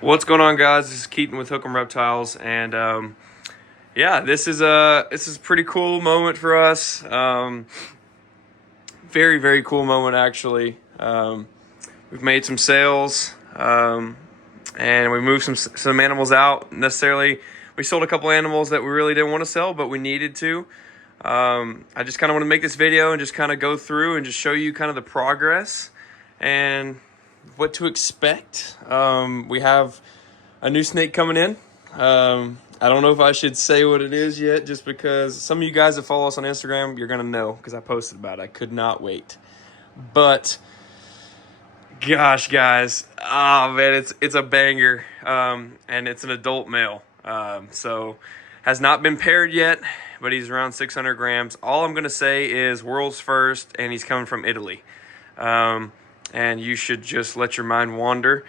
What's going on, guys? This is Keaton with Hook'em Reptiles, and yeah, this is a pretty cool moment for us. Very cool moment actually. We've made some sales, and we moved some animals out. Necessarily, we sold a couple animals that we really didn't want to sell, but we needed to. I just kind of want to make this video and just kind of go through and just show you kind of the progress and what to expect. We have a new snake coming in. I don't know if I should say what it is yet, just because some of you guys that follow us on Instagram, you're gonna know because I posted about it. I could not wait. But gosh, guys, oh man, it's a banger, and it's an adult male. So has not been paired yet, but he's around 600 grams. All I'm gonna say is world's first, and he's coming from Italy. And you should just let your mind wander.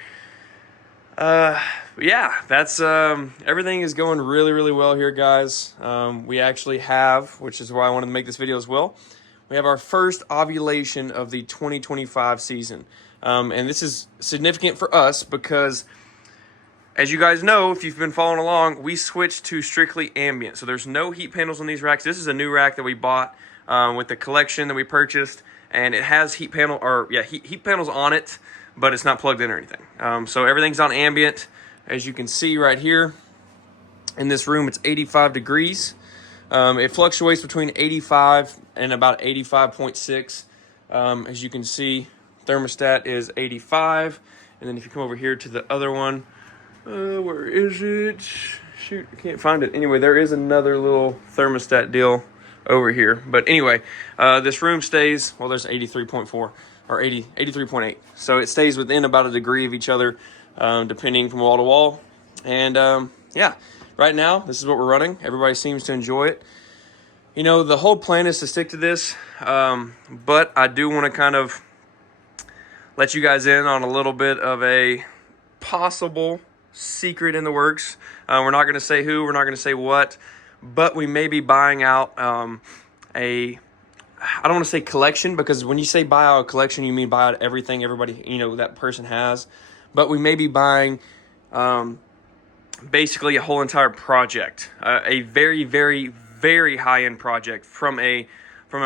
Yeah, that's everything is going really well here, guys. We actually have, which is why I wanted to make this video as well, we have our first ovulation of the 2025 season. And this is significant for us because, as you guys know, if you've been following along, we switched to strictly ambient. So there's no heat panels on these racks. This is a new rack that we bought with the collection that we purchased, and it has heat panels on it, but it's not plugged in or anything. So everything's on ambient. As you can see right here in this room, it's 85 degrees. It fluctuates between 85 and about 85.6. As you can see, thermostat is 85. And then if you come over here to the other one, where is it? Shoot, I can't find it. Anyway, there is another little thermostat deal over here. But anyway, this room stays, well, there's 83.4 or 83.8. So it stays within about a degree of each other, depending from wall to wall. And yeah, right now, this is what we're running. Everybody seems to enjoy it. You know, the whole plan is to stick to this, but I do want to kind of let you guys in on a little bit of a possible secret in the works. We're not going to say who, we're not going to say what, but we may be buying out I don't want to say collection, because when you say buy out a collection, you mean buy out everything everybody, you know, that person has. But we may be buying basically a whole entire project, a very high-end project from a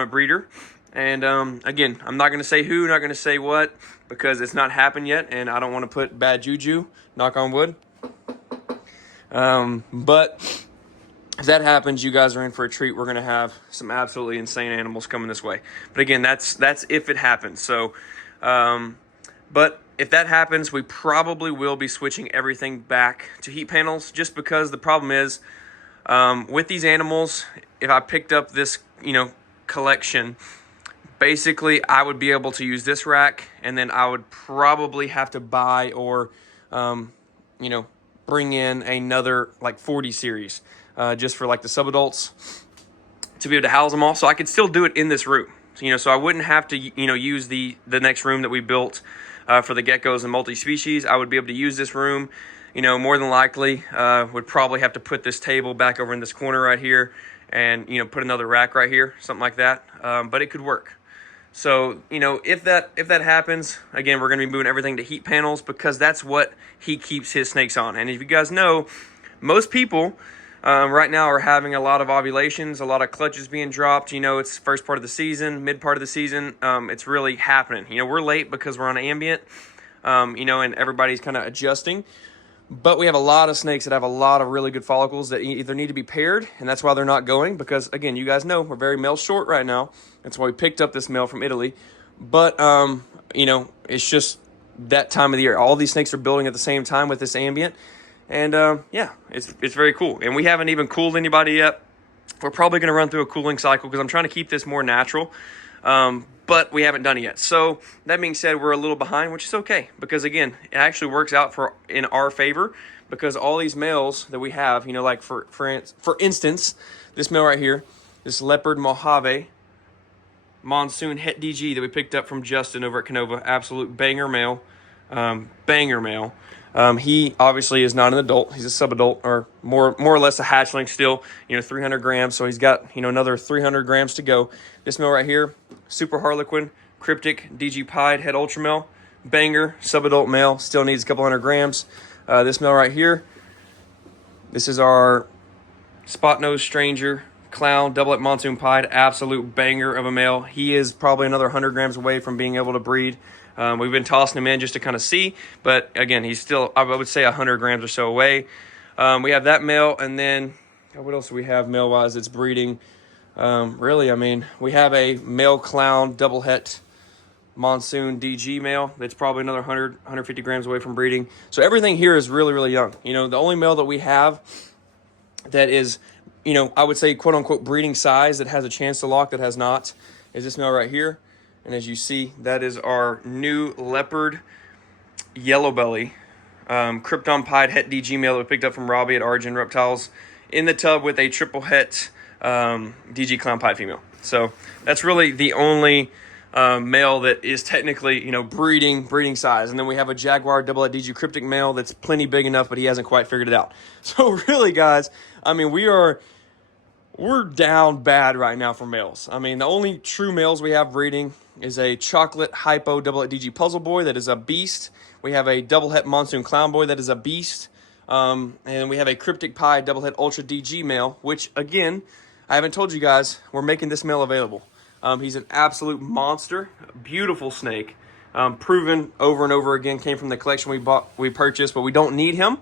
breeder. And again, I'm not going to say who, not going to say what, because it's not happened yet, and I don't want to put bad juju, knock on wood. But if that happens, you guys are in for a treat. We're going to have some absolutely insane animals coming this way. But again, that's if it happens. So, but if that happens, we probably will be switching everything back to heat panels, just because the problem is, with these animals, if I picked up this, collection, basically I would be able to use this rack, and then I would probably have to buy or, bring in another like 40 series. Just for like the subadults to be able to house them all. So I could still do it in this room. So I wouldn't have to, use the next room that we built for the geckos and multi-species. I would be able to use this room, more than likely. Would probably have to put this table back over in this corner right here and, put another rack right here, something like that. But it could work. So, if that happens, again, we're going to be moving everything to heat panels, because that's what he keeps his snakes on. And if you guys know, most people right now are having a lot of ovulations, a lot of clutches being dropped. It's first part of the season, mid part of the season. It's really happening. We're late because we're on ambient, and everybody's kind of adjusting. But we have a lot of snakes that have a lot of really good follicles that either need to be paired, and that's why they're not going, because, again, you guys know we're very male short right now. That's why we picked up this male from Italy. But, it's just that time of the year. All these snakes are building at the same time with this ambient. And, yeah, it's very cool. And we haven't even cooled anybody yet. We're probably going to run through a cooling cycle because I'm trying to keep this more natural. But we haven't done it yet. So that being said, we're a little behind, which is okay. Because, again, it actually works out in our favor. Because all these males that we have, like for instance, this male right here, this Leopard Mojave Monsoon Het DG that we picked up from Justin over at Canova. Absolute banger male. Banger male. He obviously is not an adult. He's a subadult, or more or less a hatchling still, 300 grams. So he's got, another 300 grams to go. This male right here, Super Harlequin, Cryptic, DG Pied, Het Ultra male, banger, subadult male, still needs a couple hundred grams. This male right here, this is our spot nose stranger clown double-het monsoon pied, absolute banger of a male. He is probably another 100 grams away from being able to breed. We've been tossing him in just to kind of see, but again, he's still, I would say, 100 grams or so away. We have that male, and then what else do we have male-wise that's breeding? Really, I mean, we have a male clown double-het monsoon DG male that's probably another 150 grams away from breeding. So everything here is really, really young. You know, the only male that we have that is, you know, I would say quote-unquote breeding size that has a chance to lock, that has not, is this male right here. And as you see, that is our new leopard yellow belly Krypton pied het DG male that we picked up from Robbie at Origin Reptiles in the tub with a triple het DG clown pied female. So that's really the only male that is technically, you know, breeding size. And then we have a Jaguar double het DG cryptic male that's plenty big enough, but he hasn't quite figured it out. So really, guys, I mean, we're down bad right now for males. I mean, the only true males we have breeding is a chocolate hypo double het DG puzzle boy that is a beast. We have a double het monsoon clown boy that is a beast. And we have a cryptic pie double het ultra DG male, which again, I haven't told you guys, we're making this male available. He's an absolute monster, beautiful snake, proven over and over again, came from the collection we purchased, but we don't need him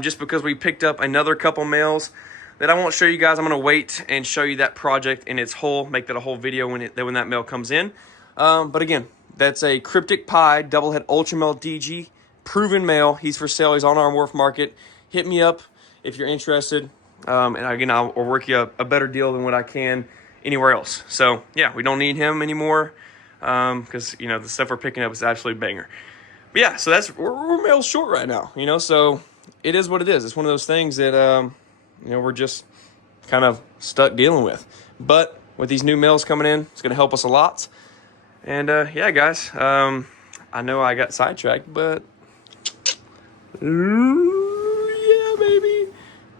just because we picked up another couple males that I won't show you guys. I'm going to wait and show you that project in its whole, make that a whole video when that male comes in. But again, that's a cryptic pie double het ultra male DG, proven male. He's for sale. He's on our Wharf Market. Hit me up if you're interested. And again, I'll work you a better deal than what I can anywhere else. So yeah, we don't need him anymore because, you know, the stuff we're picking up is absolutely banger. But yeah, so we're males short right now, you know, so it is what it is. It's one of those things that, you know, we're just kind of stuck dealing with. But with these new males coming in, it's going to help us a lot. And yeah, guys, I know I got sidetracked, but yeah, baby.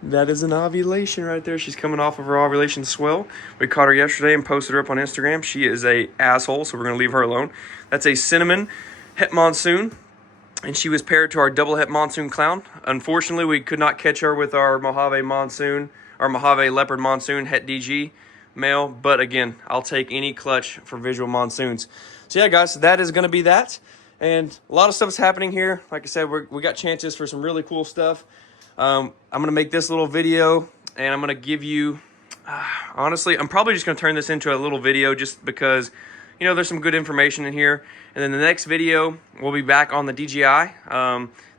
That is an ovulation right there. She's coming off of her ovulation swell. We caught her yesterday and posted her up on Instagram. She is a asshole, so we're going to leave her alone. That's a cinnamon het monsoon, and she was paired to our double het monsoon clown. Unfortunately, we could not catch her with our Mojave monsoon, our Mojave leopard monsoon het DG male. But again, I'll take any clutch for visual monsoons. So yeah, guys, that is going to be that. And a lot of stuff is happening here. Like I said, we got chances for some really cool stuff. I'm going to make this little video, and I'm going to give you, honestly, I'm probably just going to turn this into a little video just because, you know, there's some good information in here. And then the next video, we'll be back on the DJI.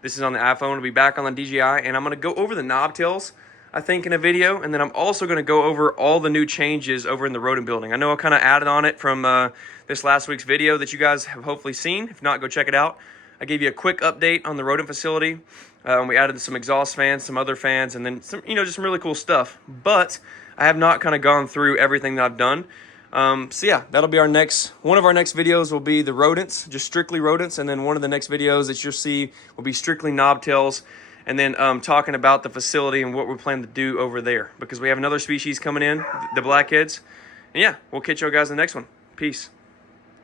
This is on the iPhone. We'll be back on the DJI, and I'm going to go over the knobtails, I think, in a video. And then I'm also going to go over all the new changes over in the rodent building. I know I kind of added on it from this last week's video that you guys have hopefully seen. If not, go check it out. I gave you a quick update on the rodent facility. We added some exhaust fans, some other fans, and then some, you know, just some really cool stuff. But I have not kind of gone through everything that I've done. So yeah, that'll be one of our next videos will be the rodents, just strictly rodents. And then one of the next videos that you'll see will be strictly knobtails. And then talking about the facility and what we plan to do over there. Because we have another species coming in, the blackheads. And yeah, we'll catch you guys in the next one. Peace.